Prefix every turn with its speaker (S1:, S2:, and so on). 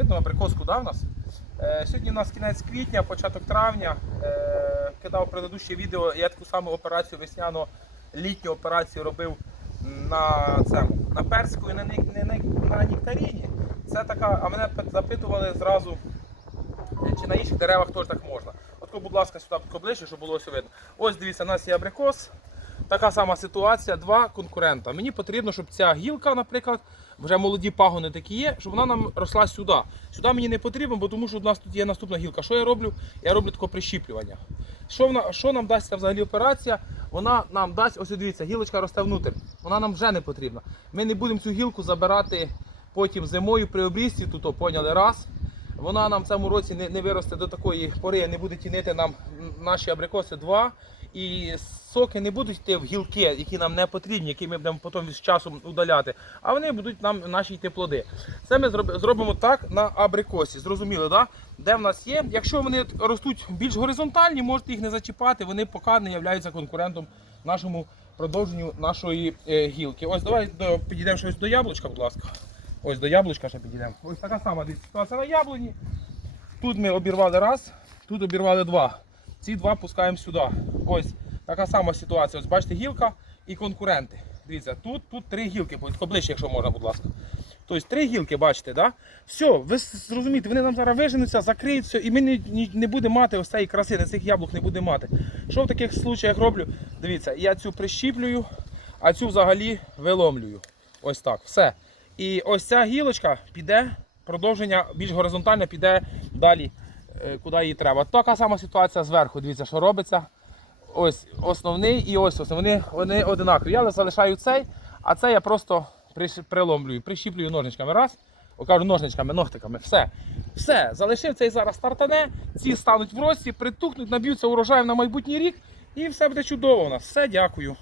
S1: видно абрикоску, да, в нас? Е, сьогодні у нас кінець квітня, початок травня. Е, кидав предыдуще відео, я таку саму операцію весняну літню операцію робив на цьому, на перську і на, не- не- на нектаріні. Це така, а мене запитували зразу, чи на інших деревах теж так можна. От, будь ласка, сюди поближче, щоб було все видно. Ось дивіться, у нас є абрикос. Така сама ситуація, два конкурента. Мені потрібно, щоб ця гілка, наприклад, вже молоді пагони такі є, щоб вона нам росла сюди. Сюди мені не потрібно, бо тому що у нас тут є наступна гілка. Що я роблю? Я роблю таке прищіплювання. Що, вона, що нам дасть взагалі операція? Вона нам дасть, ось дивіться, гілочка росте внутрі. Вона нам вже не потрібна. Ми не будемо цю гілку забирати потім зимою при обрізці, тут о, поняли раз. Вона нам в цьому році не, не виросте до такої пори, не буде тінити нам наші абрикоси два. І соки не будуть йти в гілки, які нам не потрібні, які ми будемо потім з часом удаляти, а вони будуть нам наші йти плоди. Це ми зробимо так на абрикосі. Зрозуміли, да? де в нас є. Якщо вони ростуть більш горизонтальні, можете їх не зачіпати, вони поки не являються конкурентом нашому продовженню нашої е, гілки. Ось давай підійдемо щось до яблучка, будь ласка. Ось до яблучка ще підійдемо. Ось така сама ситуація на яблуні. Тут ми обірвали раз, тут обірвали два. Ці два пускаємо сюди. Ось така сама ситуація. Ось бачите, гілка і конкуренти. Дивіться, тут, тут три гілки, Будь ближче, якщо можна, будь ласка. Тобто три гілки, бачите, да? Все, ви зрозумієте, вони нам зараз виженуться, закриються, і ми не, не, будемо мати ось цієї краси, на цих яблук не будемо мати. Що в таких случаях роблю? Дивіться, я цю прищіплюю, а цю взагалі виломлюю. Ось так, все. І ось ця гілочка піде, продовження більш горизонтальне піде далі, е, куди їй треба. Така сама ситуація зверху. Дивіться, що робиться. Ось основний і ось основний. Вони, одинакові. Я залишаю цей, а це я просто приломлюю, прищіплюю ножничками. Раз. Кажу ножничками, ногтиками. Все. Все. Залишив цей зараз стартане, ці стануть в рості, притухнуть, наб'ються урожаєм на майбутній рік, і все буде чудово у нас. Все, дякую.